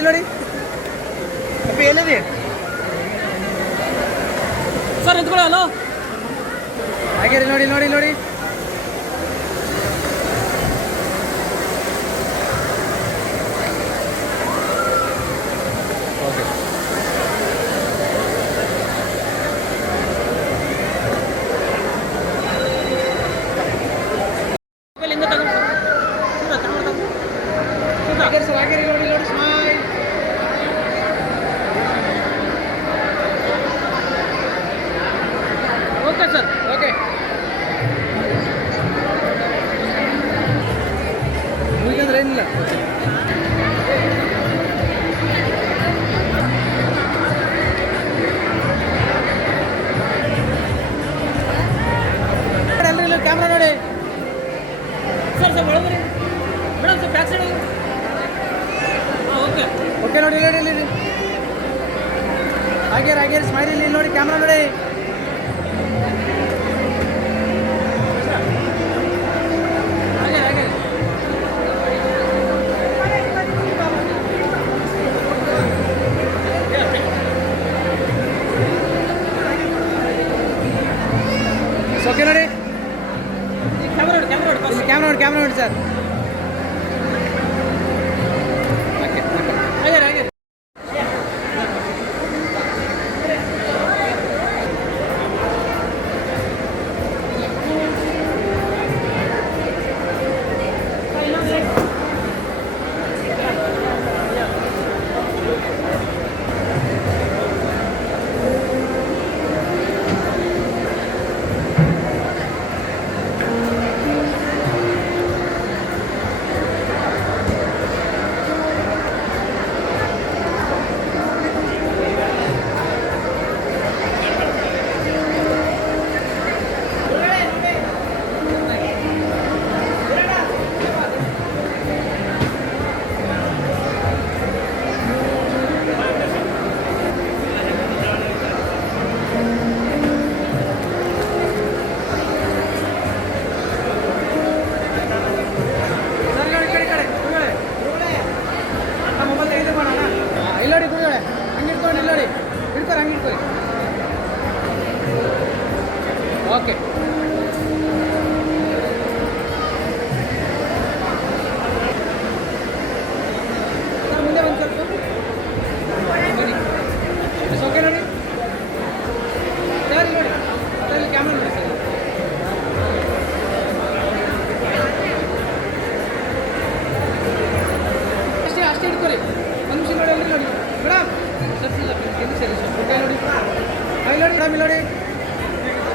ನೋಡಿ ನೋಡಿ ಅಪ್ಪ ಎಲ್ಲಿದೆ ಸರ್ ಎತ್ಕೊಳ್ಳಿ ಹಲೋ ಹಾಗೆ ನೋಡಿ ನೋಡಿ ನೋಡಿ ಹಾಗೆ ನೋಡಿ ನೋಡಿ ಸ್ಮೈಲ್ ಓಕೆ ಸರ್ ಓಕೆ ಮುಗಿದ್ರೆ ಏನಿಲ್ಲ ಎಲ್ಲರೂ ಕ್ಯಾಮ್ರಾ ನೋಡಿ ಸರ್ ಸರ್ ಒಳಗಡೆ madam sir back side okay okay ನೋಡಿ ನೋಡಿ ಇಲ್ಲಿ ಹಾಗೆ ಹಾಗೆ ಸ್ಮೈಲ್ ಇಲ್ಲಿ ನೋಡಿ ಕ್ಯಾಮ್ರಾ ನೋಡಿ ಹಾಗೆ ಹಾಗೆ ಓಕೆ ನೋಡಿ ಕ್ಯಾಮ್ರಾ ನೋಡಿ ಕ್ಯಾಮ್ರಾ ನೋಡಿ ಇಲ್ಲಿ ಕ್ಯಾಮ್ರಾ ನೋಡಿ ಸರ್ ಓಕೆ ಹಾಗೆ ಹಾಗೆ ಓಕೆ ಮುಂದೆ ಒಂದು ಸ್ವಲ್ಪ ಬನ್ನಿ ಓಕೆ ನೋಡಿ ಸರ್ ನೋಡಿ ಅದರಲ್ಲಿ ಕ್ಯಾಮ್ರಾ ನೋಡಿ ಸರ್ ಅಷ್ಟೇ ಅಷ್ಟೇ ಇಟ್ಕೊಳ್ಳಿ ಒಂದು ನಿಮಿಷ ನೋಡಿ ಅಲ್ಲಿ ನೋಡಿ ಮೇಡಮ್ ಸರ್ ಸರಿ ಸರ್ ಓಕೆ ನೋಡಿ ಹಾಗೆ ನೋಡಿ ಮೇಡಮ್ ಇಲ್ಲಿ ನೋಡಿ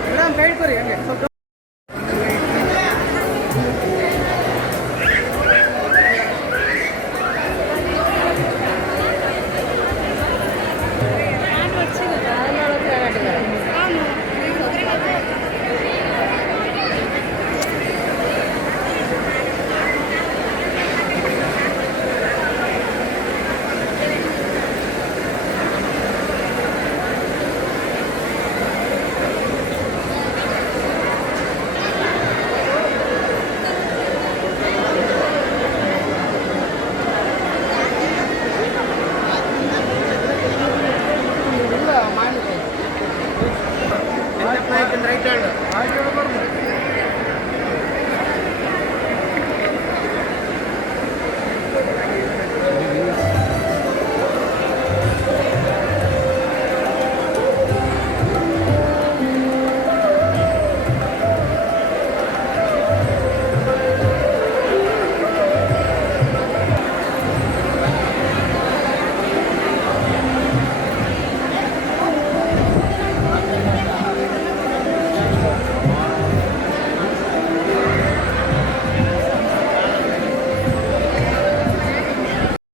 ಮೇಡಮ್ ಕೈ ಇಟ್ಕೊರಿ ಹಂಗೆ ಸ್ವಲ್ಪ